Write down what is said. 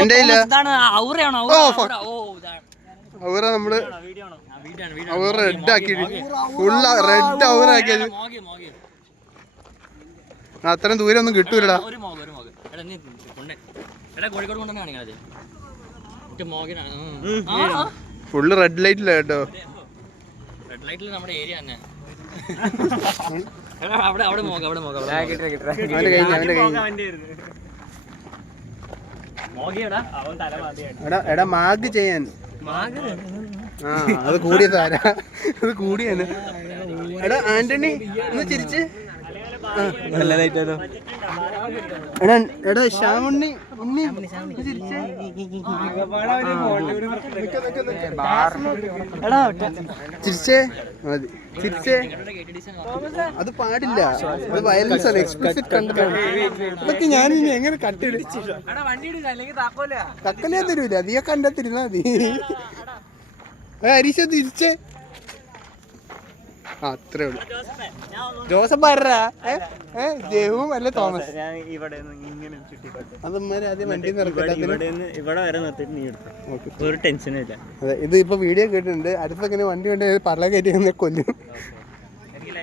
എന്റെ ഔറ നമ്മള് ഔറ റെഡ് ആക്കിയിട്ട് ഫുള്ള് റെഡ് ഔറ ആക്കിയത്. അത്രയും ദൂരം ഒന്നും കിട്ടൂലടാ. ഫുള്ള് റെഡ് ലൈറ്റില്ല കേട്ടോ. എടാ മാഗ് ചെയ്യാൻ അത് കൂടിയ സാരാ, അത് കൂടിയാണ്. എടാ ആന്റണി ഒന്ന് ചിരിച്ച്. എടാ ശ്യാമുണ്ണി ഉണ്ണി ചിരിച്ചേ. ചിരിച്ചേ മതി, ചിരിച്ചേ. അത് പാടില്ല, അത് വയലൻസ് ആണ്, എക്സ്പ്ലിസിറ്റ് കണ്ടതാണ്. ഇതൊക്കെ ഞാൻ ഇനി എങ്ങനെ കട്ടിടിച്ചു തക്കലേ തരൂല, അധികം കണ്ടെത്തിരുന്നാ മതി. ഹരീഷ തിരിച്ചേ. അത്രേ ഉള്ളു. ജോസഫ് ആരാ? ജയവും അല്ല തോമസ്. അതന്മാരെ ആദ്യം വണ്ടി നിർത്തിട്ട് ഒരു ടെൻഷനും ഇല്ല. അതെ, ഇത് ഇപ്പൊ വീഡിയോ കേട്ടിട്ടുണ്ട്. അടുത്തൊക്കെ വണ്ടി വേണ്ടി പല കയറ്റി കൊല്ലും.